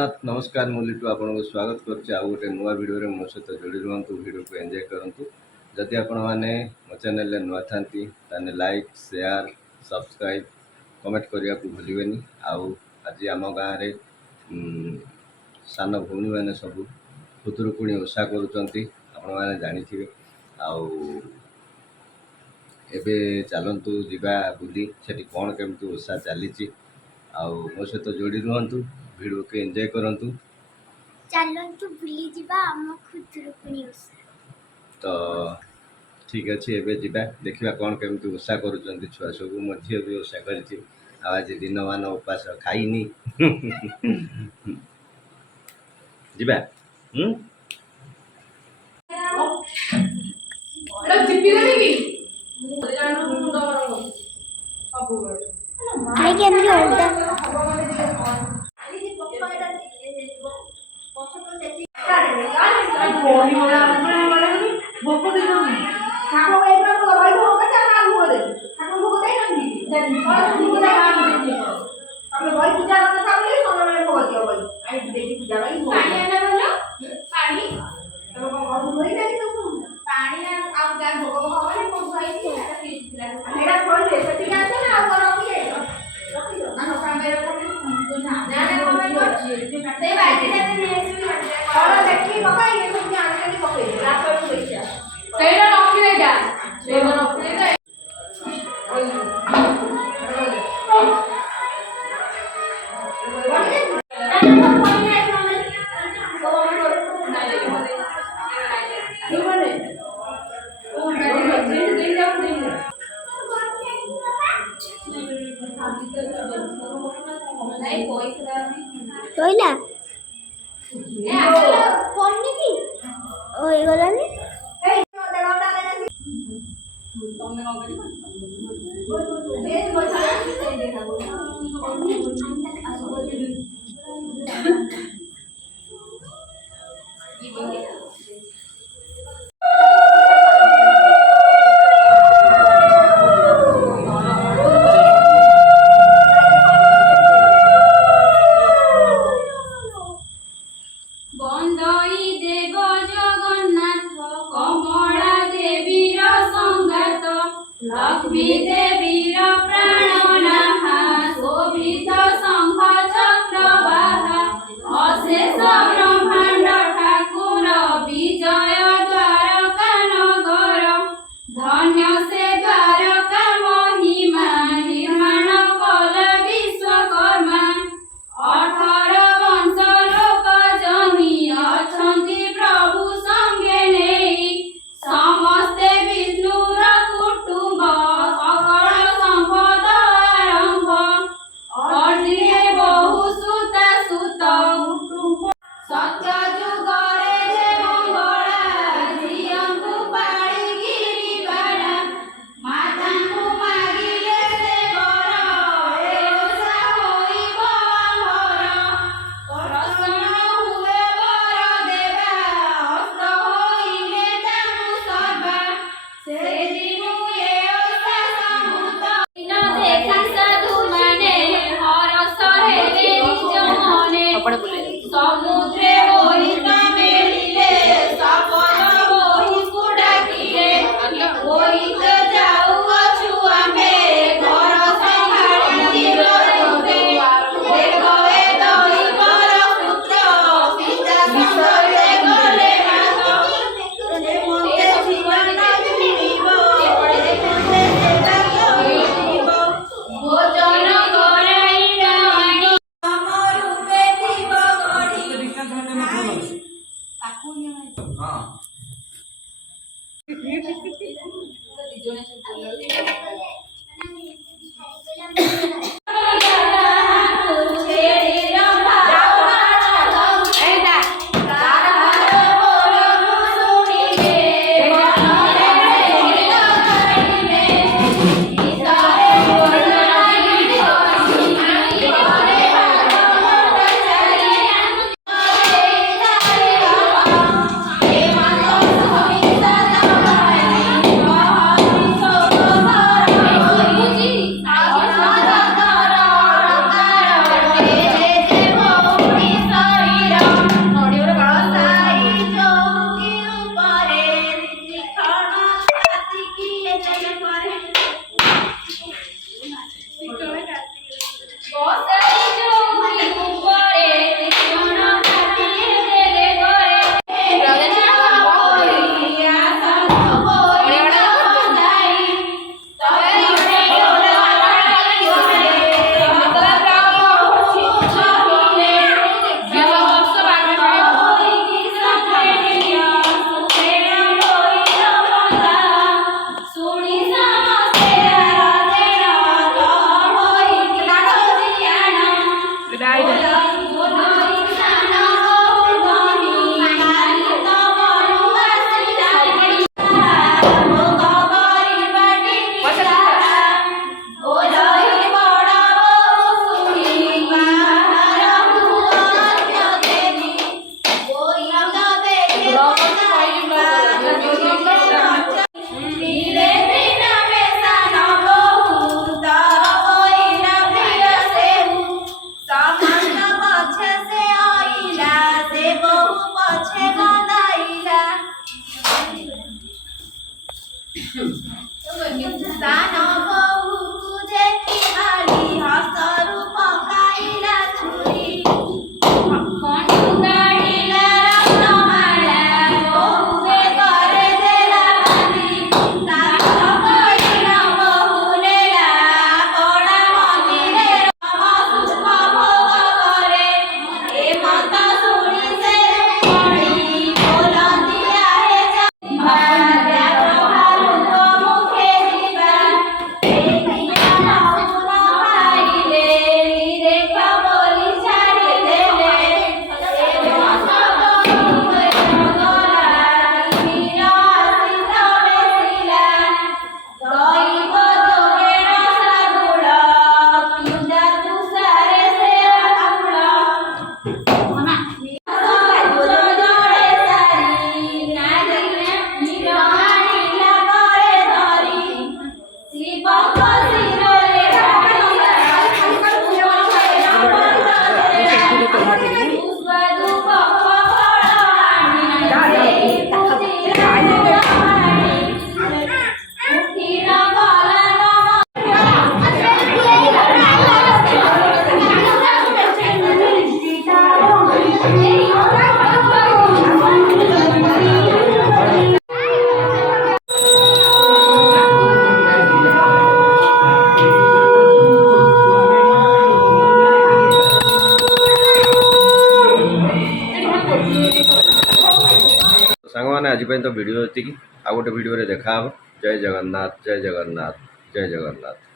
जगन्नाथ नमस्कार मु लिटू आपको स्वागत करुच्चे आउ गोटे नुआ भिडियो मो सहित जोड़ी रुहतु भिडियो को एंजॉय करंतु जदि आपण मैंने मो चैनल नुआ था लाइक शेयर सब्सक्राइब कमेंट करने को भूलें। आउ आज आम गाँव में सान भौणी मैंने सब खुदुरुकुणी ओषा करुँच आपने जानी आउ एबे चलतु जीवा बुली से कौन केमती ओषा चली आउ मो सहित जोड़ी रुहतु भिडियो को एंजॉय करंतु चलतु बुली जीवा हम खुदुरुकुणी ओषा। तो ठीक अच्छे एबे जीवा देखा कौन केमती ओषा करुँच छुआ सब मो झील भी ओषा कर आज दिन मान उपास खाइनी जीवा তোইলা ওই গলানি लक्ष्मी देवीर प्राणनाहा शोभित शंख चक्रवाहा अशेष ब्रह्मांड ठाकुर विजय द्वारका नगर धन्य से द्वारका महिमा निर्माण कल विश्वकर्मा 18 वंश लोक जमी अछंती प्रभु संगे नेई समस्ते विष्णुर कुटुंब सकल आज तो वीडियो ये आ गोटे वीडियो देखा जय जगन्नाथ जय जगन्नाथ जय जगन्नाथ।